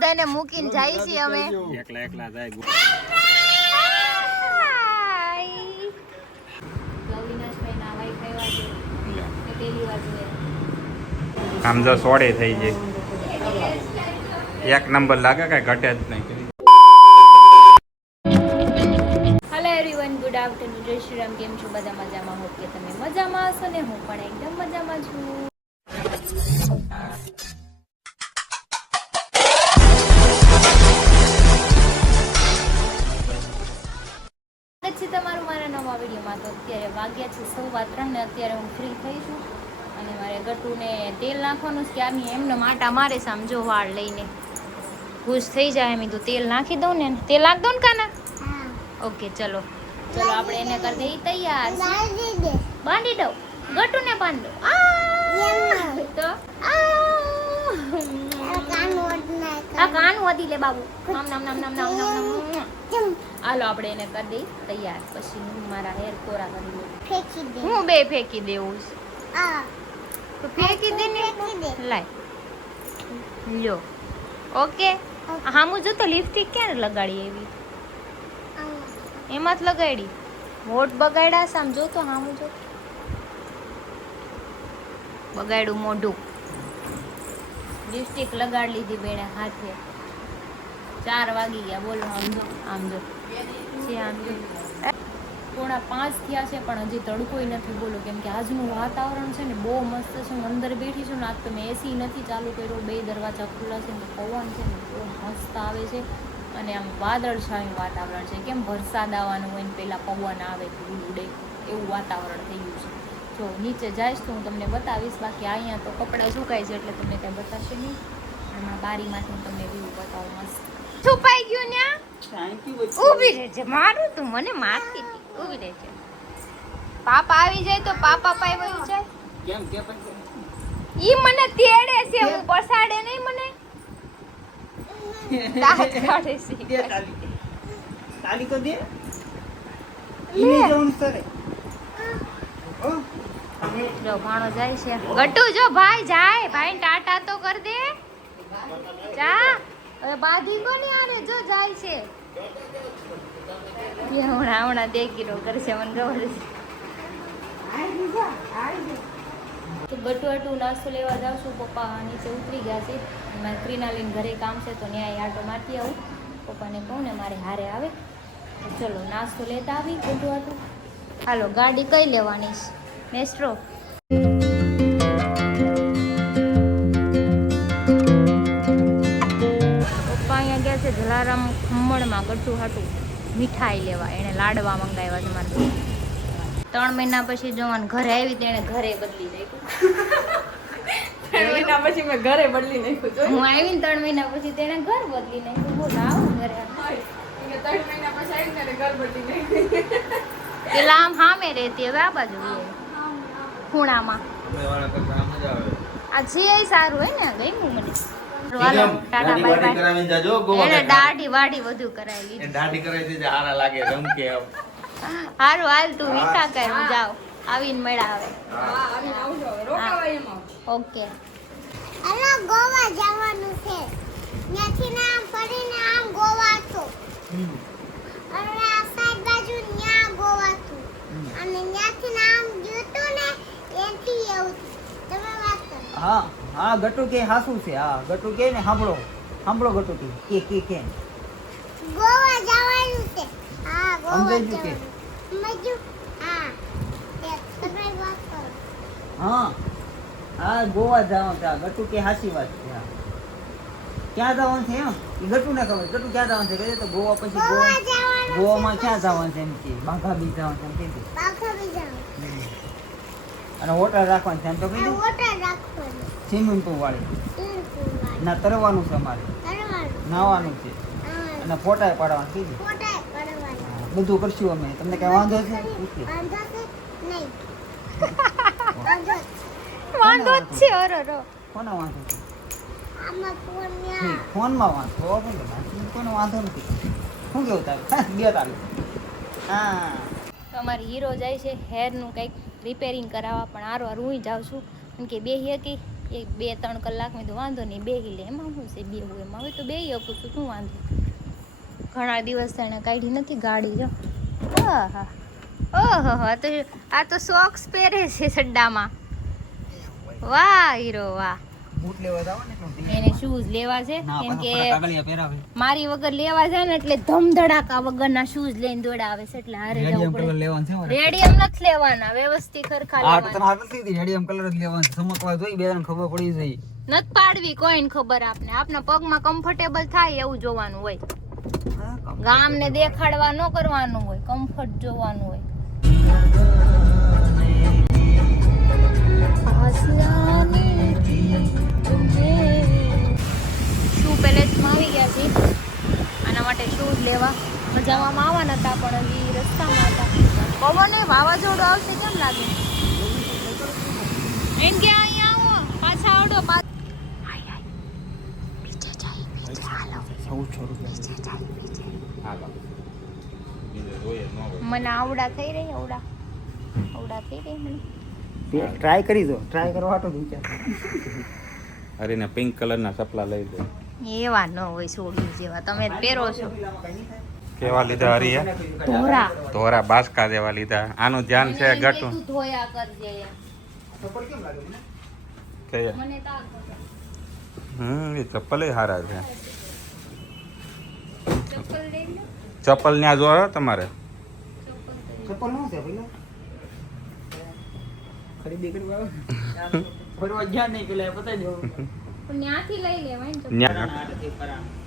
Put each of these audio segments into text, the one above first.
બધાને મૂકીને જાય છે અમે એકલા એકલા જાય આમ જો સોડે થઈ જાય એક નંબર લાગે કઈ ઘટે જ નહીં. Hello everyone, good afternoon. જય શ્રી રામ. કેમ છો બધા? મજામાં? હોપ કે તમે મજામાં હશો ને હું પણ એકદમ મજામાં છું. તમારું મારા નવા વિડીયોમાં. તો અત્યારે વાગ્યા છે 3:15 ને અત્યારે હું ફ્રી થઈ છું અને મારે ગટુને તેલ નાખવાનું છે. ક્યારની એમને માટા મારે છે આમ જો વાળ લઈને ખુશ થઈ જાય. એમ તો તેલ નાખી દઉં ને, તેલ નાખ દઉં ને કાના. ઓકે, ચલો ચલો આપણે એને કરી દઈએ તૈયાર. બાંધી દઉં ગટુને, બાંધ દઉં તો આ કાન વધી લે બાબુ. નામ નામ નામ નામ નામ નામ નામ. હાલો આપણે એને કરી દઈ તૈયાર. પછી હું મારા હેર કોરા કરી દઉં. હું બે ફેંકી દેવું તો ફેંકી દે ને. લાય લ્યો. ઓકે. હા હું જો તો લિપસ્ટિક ક્યારે લગાડી એવી એમાં જ લગાડી. હોઠ બગાડ્યા સામ જો તો. હા હું જો બગાડ્યું મોઢું. લિપસ્ટિક લગાડી લીધી બેને હાથે. 4 વાગી ગયા. બોલો આમ જો આમ જો છે આમ જો 4:45 થયા છે પણ હજી તડકોય નથી. બોલો કેમ કે આજનું વાતાવરણ છે ને બહુ મસ્ત છે. હું અંદર બેઠી છું ને આજ તો મેં એસી નથી ચાલુ કર્યો. 2 દરવાજા ખુલ્લા છે ને પવન છે ને બહુ મસ્ત આવે છે અને આમ વાદળછાયું વાતાવરણ છે. કેમ વરસાદ આવવાનું હોય ને પહેલાં પવન આવે ધૂળ ઉડે એવું વાતાવરણ થઈ ગયું છે. જો નીચે જઈશ તો હું તમને બતાવીશ. બાકી અહીંયા તો કપડાં સુકાય છે એટલે તમને કંઈ બતાવશે નહીં. હમણાં બારીમાંથી હું તમને વ્યૂ બતાવું મસ્ત. છુપાઈ ગયું ને. ઊભી રહેજે. મારું તું મને મારતી હતી. ઊભી રહેજે. પાપા આવી જાય તો પાપા પાઈ વયું જાય. કેમ કે ઈ મને તેડે છે. હું પસાડે નહીં મને. દાંત કાઢે છે. દે તાલી. તાલી તો દે. ઈને જવું સરે. જો ભાણો જાય છે. ગટ્ટુ જો ભાઈ જાય. ભાઈ ટાટા તો કર દે. જા. હવે બાધી કોની આરે જો જાય છે. હમણાં દેખી રહ્યો કરશે મને ખબર છે. તો ગટુ નાસ્તો લેવા જાઉં છું. પપ્પા નીચે ઉતરી ગયા છે. મારે ક્રિનાલીન ઘરે કામ છે તો ન્યાય આટો મારતી આવું. પપ્પાને કહું ને મારે હારે આવે. ચલો નાસ્તો લેતા આવી ગટુ. હાલો ગાડી કઈ લેવાની છે? મેસ્ટ્રો. પપ્પા અહીંયા ગયા છે જલારામ ખમણમાં ગટુ હાટું મીઠાઈ લેવા. એને લાડવા મંગાવ્યા છે મારે. 3 મહિના પછી જવાનું ઘરે આવી તો એને ઘરે બદલી નાખ્યું. 3 મહિના પછી મેં ઘરે બદલી નાખ્યું. હું આવી ને 3 મહિના પછી તેને ઘર બદલી નાખ્યું. બોલ આવું ઘરે 3 મહિના પછી આવીને ઘર બદલી નાખ્યું. પેલા આમ સામે રહેતી હવે આ બાજુ ખૂણામાં. આ છે સારું હોય ને ગમ્યું મને. Tata bye bye. એને દાઢી વાઢી વધુ કરાવી લીધી. દાઢી કરાવી દીધી. હારા લાગે રમકે. હારું હાલ તું વિકા કર. હું જાઉં આવીને મળ્યા હવે. ઓકે. અલા ગોવા જવાનું છે. ત્યાંથી નામ ફરીને આમ ગોવા તો અને આ સાઈડ બાજુ ન્યા ગોવા તો અને ત્યાંથી નામ જોતો ને એથી એવું તમે વાત કરો. હા હા ગટુ કે હાસુ છે. હા ગટુ કે ને સાંભળો સાંભળો ગટુ કે ગોવા જવાનું છે. હા ગોવા સમજાઈ ગયું કે? મજુ હા તમે વાત કરો. હા હા ગોવા જવાનું છે. ગટુ કે હાસી વાત છે. હા. ક્યાં જવાનું છે એમ એ ગટુ ને ખબર. ગટુ ક્યાં જવાનું છે કહે તો ગોવા પછી ગોવા જવાનું. ગોવામાં ક્યાં જવાનું છે એમ કે બાઘા બીચ જવાનું છે એમ કીધું. બાખા બી જવાનું. અને હોટલ રાખવાનું છે એમ તો કીધું. વોટર રાખવાનું. સ્વિમિંગ પૂલ વાળી ના તરવાનું છે અમારે. નાવાનું છે અને ફોટા પાડવાનું કીધું. ફોટા પડવાના. બધું કરશું અમે. તમને કઈ વાંધો છે? પૂછ્યું. વાંધો છે નહીં. વાંધો છે. વાંધો જ છે. અરર કોનો વાંધો છે? આમાં ફોન ન્યા. ઠીક, ફોનમાં વાંધો. કોનો વાંધો નથી. શું કેવું તારું? બે તારું. હા અમારી હીરો જાય છે હેરનું કંઈક રિપેરિંગ કરાવવા. પણ હારું હારું હું જાઉં છું કેમ કે બે હિયકી એક 2-3 કલાક મેં તો વાંધો નહીં બેહી લે, એમાં શું છે બેહું એમાં, હવે તો બેહી શકું છું, શું વાંધો. ઘણા દિવસ એને કાઢી નથી ગાડી. જો આહા, ઓહો, આ તો સોક્સ પહેરે છે સડ્ડામાં. વાહ હીરો વાહ. બૂટ લેવા જાવ ને એટલે એને શૂઝ લેવા છે ના કેમ કે કાગળિયા પહેરાવે મારી વગર લેવા જાય ને એટલે ધમધડાકા વગરના શૂઝ લઈને દોડાવે છે, એટલે હારે જવું રેડિયમ કલર પડે. લેવાનું છે મારે. રેડિયમ નથી લેવાના, વ્યવસ્થિત ખરખા આ તો તને લેવાના. હાથ નથી દીધી, રેડિયમ કલર જ લેવાનું છે. ચમકવા જોઈ બે જણ ખબર પડી જાય. નથી પાડવી કોઈને ખબર. આપના પગમાં કમ્ફર્ટેબલ થાય એવું જોવાનું હોય. ગામને દેખાડવા ન કરવાનું હોય, કમ્ફર્ટ જોવાનું હોય. શૂ પેલેસમાં આવી ગયા છે, આના માટે શૂઝ લેવા મજામાં આવવાના હતા પણ હજી રસ્તામાં હતા. પવન એ વાવાઝોડું આવશે કેમ લાગે એમ કે અહીંયા આવો પાછા આવડો પીછે જાય પીછે હાલો 1400 રૂપિયા. મને આવડા થઈ રહી આવડા થઈ રહી મને. ટ્રાય કરી દો, ટ્રાય કરવા તો વિચાર. અરે ને પિંક કલરના ચપલા લઈ દો. એવા ન હોય સોડી જેવા, તમે જ પહેરો છો. કેવા લીધા હરિયા? ધોરા ધોરા બાસકા જેવા લીધા. આનું ધ્યાન છે મને ગટું તું ધોયા કરજે એમ. કે મને તાક હતો. એ ચપ્પલ સારા છે. ચપ્પલ લઈ લે. ચપ્પલ ન્યા જો તમારે. ચપ્પલ નો છે પેલા ખરીદી કરવા આવે ફરવા ગયા નહીં પેલા બતાવી દો. પણ ત્યાંથી લઈ લેવાય ને ચપ્પલ. ન્યા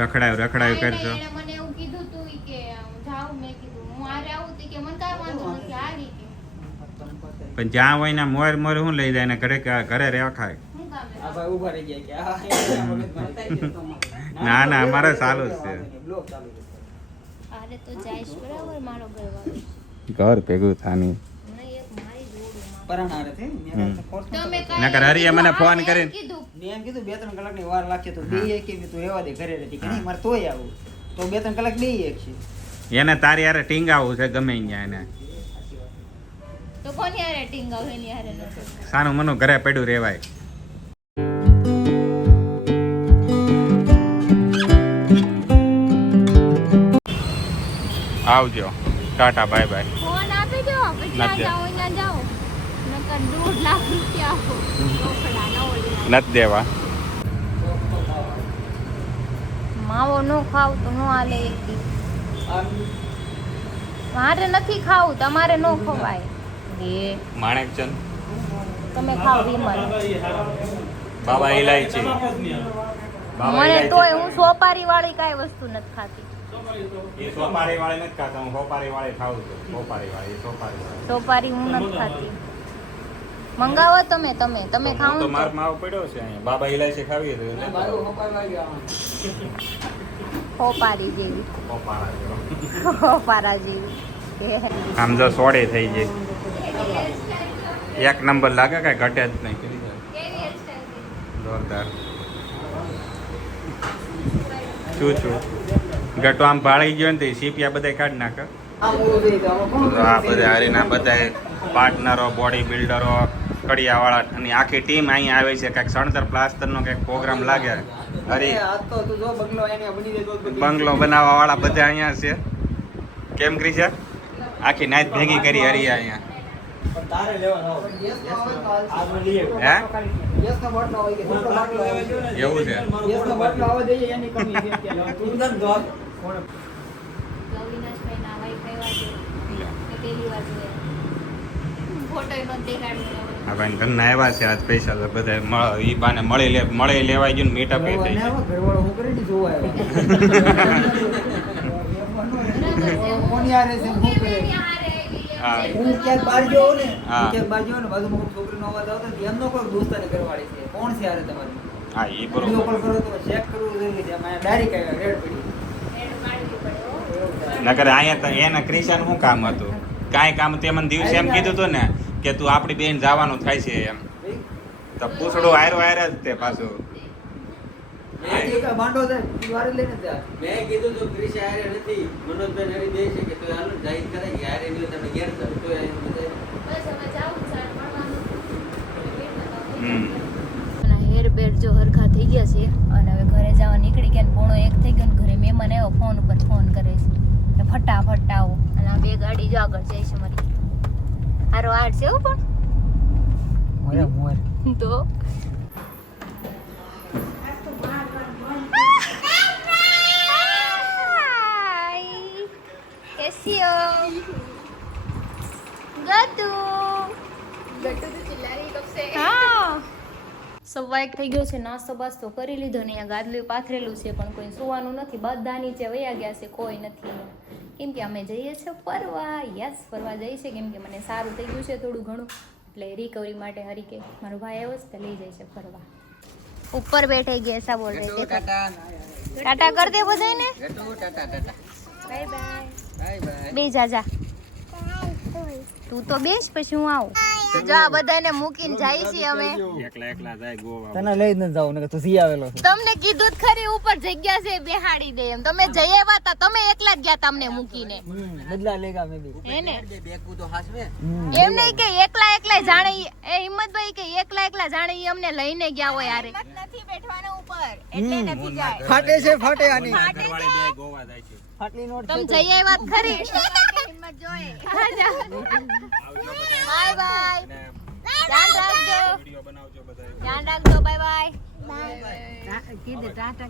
રખડાયું કરશો. એણે મને એવું કીધું તું ઈ કે હું જાઉં, મેં કીધું હું આરે આવું તી કે મને કાંઈ વાંધો નથી આવી કે પણ જ્યાં હોય ને મોર શું લઈ જાય ને ઘરે રહેવા ખાય. હું કામ આ ભાઈ ઊભા રહી ગયા કે આ ના ના અમારે ચાલુ જ છે. બ્લોક ચાલુ છે. અરે તો જાઈશ બરાબર મારો ઘરવાળો. ઘર ભેગું થાની. નહીં એક મારી જોડું પરાણા હારે છે મેં ફોર્સ તમે નકર હરિએ મને ફોન કરીને કીધું મેં એમ કીધું 2-3 કલાકની વાર લાગશે તો બે એક કે તું રહેવા દે ઘરે રહેતી કે નહીં મારે તોય આવું તો 2-3 કલાક બે એક છે. એને તારી યારે ટીંગાવું છે ગમે ત્યાં એને. તો કોની હારે ટીંગાવ એની હારે ન કર. સાનું મનું ઘરે પડ્યું રેવાય. આવજો, ટાટા બાય બાય. ફોન આપી દો પછી ના આ દે. જાઓ ના જાઓ નકર 1.5 લાખ રૂપિયા આપો રોકડા ના ઓલી નથી દેવા. માવો નો ખાવ તો નો હાલે એક દી. મારે નથી ખાવું, તમારે નો ખવાય. એ માણેકચંદ, તમે ખાવ વિમલ. બાબા ઇલાયચી. મને તોય હું સોપારી વાળી કાંઈ વસ્તુ નથી ખાતી. એ સોપારી વાળી નથી ખાતા, હું સોપારી વાળી ખાઉં છું. સોપારી વાળી, સોપારી વાળી. સોપારી હું નથી ખાતી. મંગાવો તમે ખાવ તો માર માવો પડ્યો છે અહીંયા. બાબા ઇલાયચી ખાવી હોય તો લેતા બાજુ આવો. હપાઈ ગયા સોપારી જેવી સોપારા જેવો. સોપારા જેવી. આમ જો સોડે થઈ જાય. એક નંબર લાગે કઈ ઘટે જ નહીં. કરી દે. જોરદાર. છું ગટો આમ ભાળી ગયો ને તો સીપિયા બધા કાઢી નાખે. આમ ઊભું થઈ તો આમાં કોણ તો આ બધા હરીના બધા પાર્ટનરો, બોડી બિલ્ડરો, કડિયાવાળા ની આખી ટીમ અહીંયા આવે છે. કંઈક સણતર પ્લાસ્ટરનો કંઈક પ્રોગ્રામ લાગે. હરી આજ તો તું જો બંગલો એને બની જાય તો જ બની બંગલો બનાવવા વાળા બધા અહીંયા છે. કેમ કરી છે આખી નાઈટ ભેગી કરી હરી અહીંયા. પણ તારે લેવાનો આવો. આપણે લઈએ. હે ગેસનો બાટલો હોય કે મોટો બાટલો આવે છે. એવું છે. ગેસનો બાટલો આવે જોઈએ એની કમી છે કે તું તને જવાબ કોણ અવિનાશભાઈ ના વાઈફ આવ્યા છે એ પહેલી વાર જોયા. ફોટો ય નહોતો દેખાડ્યો. આ ભાઈ ઘરના આવ્યા છે આજ પૈસા તો બધા ઈ બાને મળી લેવાય ગયું ને મીટઅપ એ થઈ ઘરવાળો જાય. ઘરવાળો હું કરીને જોવા આવ્યો કોની હારે છે હું કરે હા. હું ક્યાંક બહાર ગયો ને હા. હું ક્યાંક બહાર ગયો ને બાજુમાં કોઈ છોકરીનો અવાજ આવતો ને એમનો કોઈ દોસ્તાની ઘરવાળી છે કોણ છે હારે તમારી હા એ વિડીયો બરોબર. કોલ કરો તો ચેક કરવું જોઈએ કે આમાં ડાયરેક્ટ આવ્યા રેડ પડી એડ કાઢવી પડે હો. એવું થાય. નકર અહીંયા તો એના ક્રિશન શું કામ હતું? કાંઈ કામ તે મને દિવસે એમ કીધું હતું ને કે તું આપણી બેન જવાનું થાય છે એમ. તો પૂછડું આયરો જ તે પાછું. એક એક બાંડો છે ઈ વારે લઈને જા મેં કીધું તો ક્રિશ હારે નથી મનોજભાઈ હરી દે છે કે તું હાલો જાહેર કરે કે હારે નહીં તમે ઘેર જાવ તો એ બસ હવે જાઉં ચાલ મળવાનું. હમ. અને બેર જો હરખા થઈ ગયા છે અને હવે ઘરે જવા નીકળી ગયા ને 1:30 થઈ ગયો ને ઘરે મહેમાન આવ્યો ફોન ઉપર ફોન કરે છે કે ફટાફટ આવો અને આ બે ગાડી જો આગળ જાય છે મારી હારો આડ છે હો પણ મોરે મોર તો कैसी हो गटू गटू तो चिल्ला रही कब से हाँ 1:15 થઈ ગયો છે નાસ્તો બાસ્તો કરી લીધો ને અહીંયા ગાદલું પાથરેલું છે પણ કોઈ સુવાનું નથી બધા નીચે વયા ગયા છે કોઈ નથી કેમ કે અમે જઈએ છીએ ફરવા યસ ફરવા જઈએ છે કેમ કે મને સારું થઈ ગયું છે થોડું ઘણું એટલે રિકવરી માટે હરી કે મારો ભાઈ આવ્યો છે તો લઈ જાય છે ફરવા ऊपर बैठे गए ऐसा बोल रहे थे टाटा कर दे बधाने बाय बाय બે જાજા તું તો બેસ પછી હું આવું જો આ બધાને મૂકીને જાય છે અમે એકલા જાય ગોવા તને લઈ જ ન જાવ ને તું સી આવેલો છે તમને કીધું જ ખરી ઉપર જગ્યા છે બેહાડી દે એમ તમે જઈ આવ્યા તા તમે એકલા જ ગયા તમને મૂકીને બદલા લેગા મે ભી હે ને બેકુ તો હાસવે એમ નહીં કે એકલા જાણે એ હિંમતભાઈ કે એકલા જાણે ઈ અમને લઈને ગયા હોય યાર નથી બેઠવાનો ઉપર એટલે નથી જાય ફાટે છે ફાટે આની ઘરવાળી બે ગોવા જાય છે ફાટલી નોટ તમે જઈ આવ્યા જ ખરી હિંમત જોઈ બાય બાય ધ્યાન રાખજો વિડિયો બનાવજો બધા ધ્યાન રાખજો બાય બાય ટાટા